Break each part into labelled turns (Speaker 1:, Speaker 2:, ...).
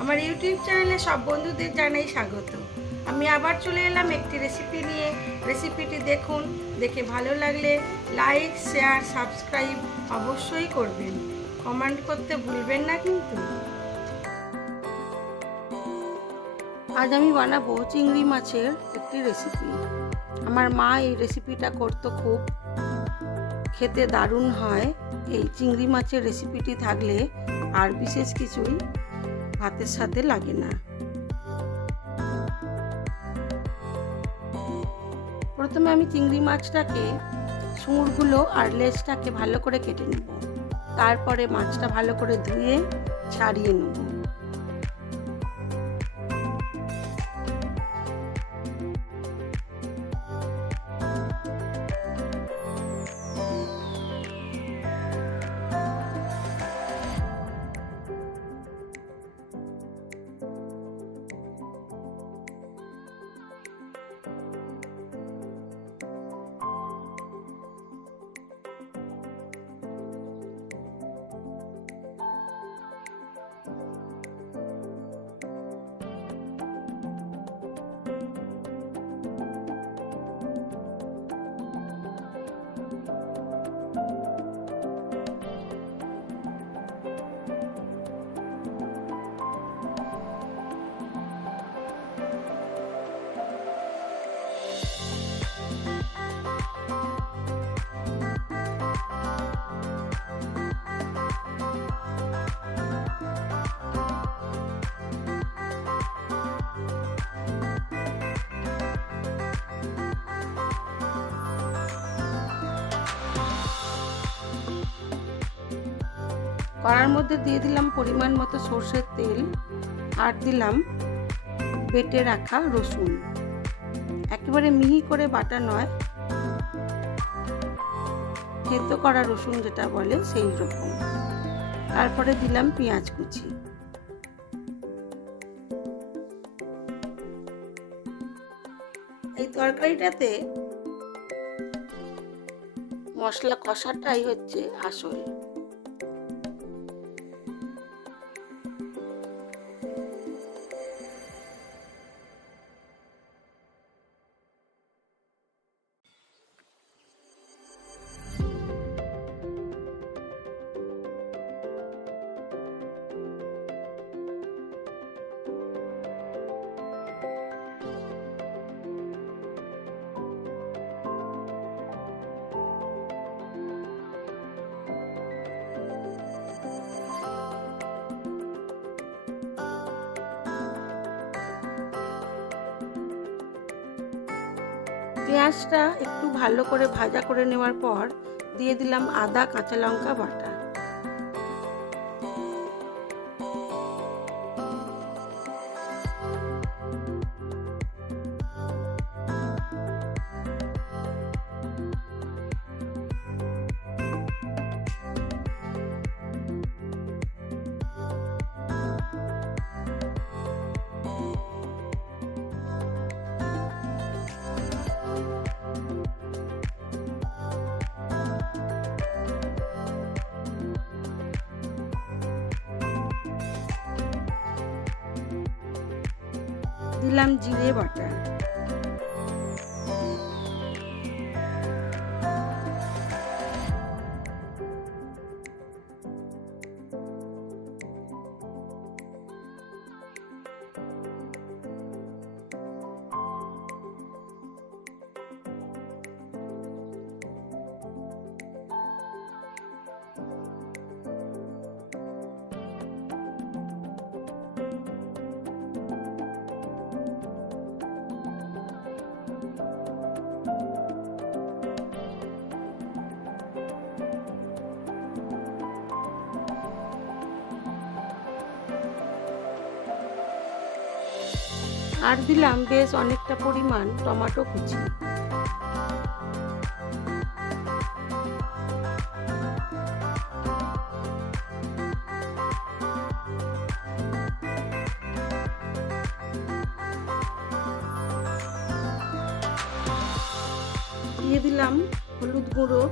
Speaker 1: আমার ইউটিউব চ্যানেলে সব বন্ধুদের জানাই স্বাগত। আমি আবার চলে এলাম একটি রেসিপি নিয়ে। রেসিপিটি দেখুন, দেখে ভালো লাগলে লাইক শেয়ার সাবস্ক্রাইব অবশ্যই করবেন। কমেন্ট করতে ভুলবেন না কিন্তু। আজ আমি বানাবো চিংড়ি মাছের একটি রেসিপি আমার মা এই রেসিপিটা করতো খুব। খেতে দারুণ হয়। এই চিংড়ি মাছের রেসিপিটি থাকলে আর বিশেষ কিছুই ভাতের সাথে লাগে না। প্রথমে আমি চিংড়ি মাছটাকে, সুঁড়গুলো আর লেজটাকে ভালো করে কেটে নেব। তারপরে মাছটা ভালো করে ধুয়ে ছাড়িয়ে নেব। কড়ার মধ্যে দিয়ে দিলাম পরিমাণ মতো সর্ষের তেল আর দিলাম বেটে রাখা রসুন। একেবারে মিহি করে বাটা নয়। থেতো করা রসুন যেটা বলে সেই রকম। তারপরে দিলাম পেঁয়াজ কুচি। এই তরকারিটাতে মশলা কষাটাই হচ্ছে আসল। পেঁয়াজটা একটু ভালো করে ভাজা করে নেওয়ার পর দিয়ে দিলাম আদা কাঁচা লঙ্কা বাটা। দিলাম জিরে বাটা আর দিলাম বেশ অনেকটা পরিমাণ টমেটো কুচি। দিয়ে দিলাম হলুদ গুঁড়ো,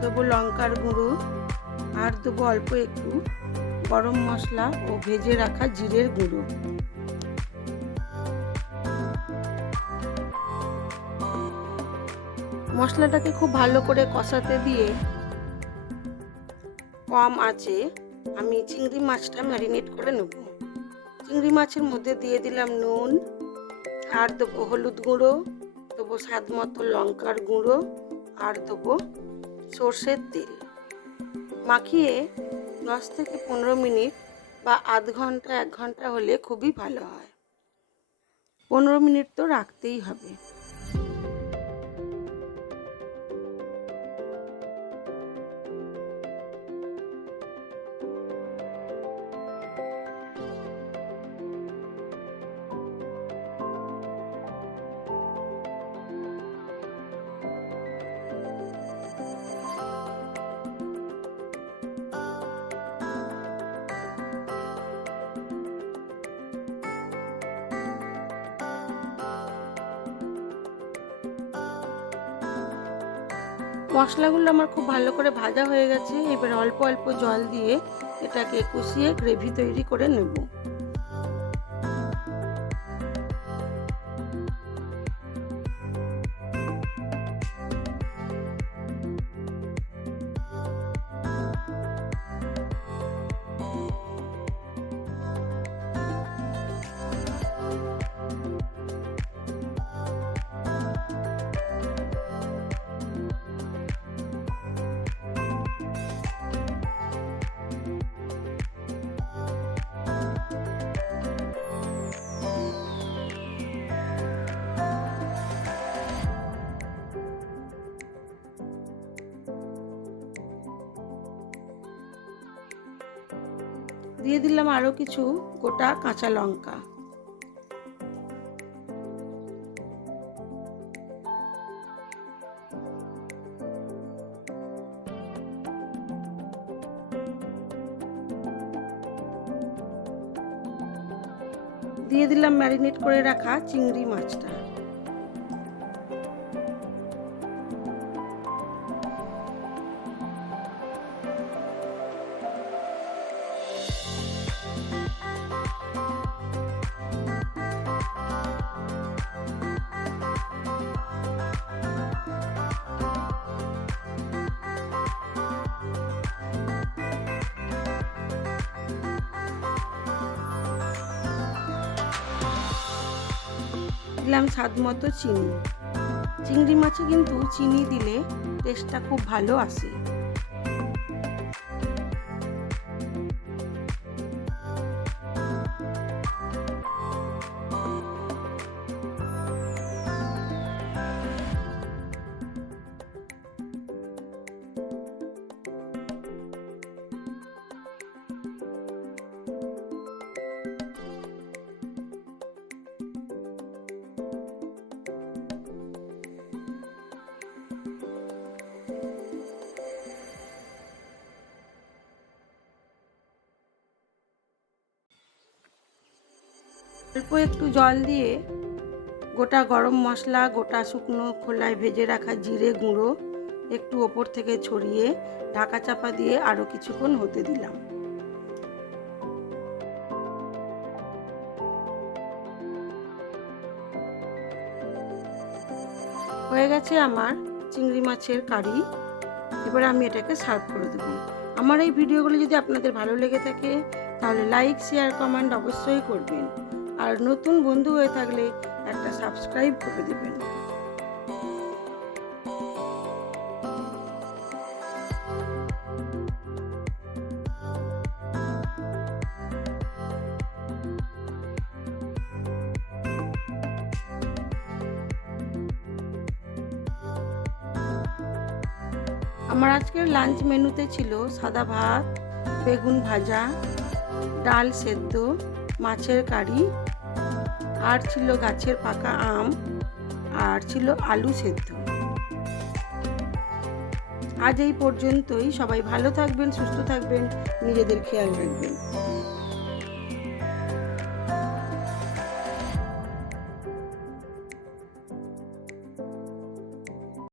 Speaker 1: দেবো লঙ্কার গুঁড়ো, আর দেবো অল্প একটু গরম মশলা ও ভেজে রাখা জিরের গুঁড়ো। মশলাটাকে খুব ভালো করে কষাতে দিয়ে কম আছে আমি চিংড়ি মাছটা ম্যারিনেট করে নেব। চিংড়ি মাছের মধ্যে দিয়ে দিলাম নুন, আর দেবো হলুদ গুঁড়ো, দেবো স্বাদ মতো লঙ্কার গুঁড়ো, আর দেবো সর্ষের তেল। মাখিয়ে দশ থেকে পনেরো মিনিট বা আধ ঘণ্টা, এক ঘণ্টা হলে খুবই ভালো হয়। পনেরো মিনিট তো রাখতেই হবে। মশলাগুলো আমার খুব ভালো করে ভাজা হয়ে গেছে, এবার অল্প অল্প জল দিয়ে এটাকে কষিয়ে গ্রেভি তৈরি করে নেব। দিয়ে দিলাম আরও কিছু গোটা কাঁচা লঙ্কা। দিয়ে দিলাম ম্যারিনেট করে রাখা চিংড়ি মাছটা। দিলাম স্বাদ মতো চিনি। চিংড়ি মাছে কিন্তু চিনি দিলে টেস্টটা খুব ভালো আসে। অল্প একটু জল দিয়ে গোটা গরম মশলা, গোটা শুকনো খোলায় ভেজে রাখা জিরে গুঁড়ো একটু ওপর থেকে ছড়িয়ে ঢাকা চাপা দিয়ে আরও কিছুক্ষণ হতে দিলাম। হয়ে গেছে আমার চিংড়ি মাছের কারি। এবার আমি এটাকে সার্ভ করে দেবো। আমার এই ভিডিওগুলো যদি আপনাদের ভালো লেগে থাকে, তাহলে লাইক, শেয়ার, কমেন্ট অবশ্যই করবেন। আর নতুন বন্ধু হয়ে থাকলে একটা সাবস্ক্রাইব করে দেবেন। আমার আজকের লাঞ্চ মেনুতে ছিল সাদা ভাত, বেগুন ভাজা, ডাল সেদ্ধ, মাছের কারি আর ছিল গাছের পাকা আম, আর ছিল আলু সেদ্ধ। আজ এই পর্যন্তই। সবাই ভালো থাকবেন, সুস্থ থাকবেন, নিজেদের খেয়াল রাখবেন।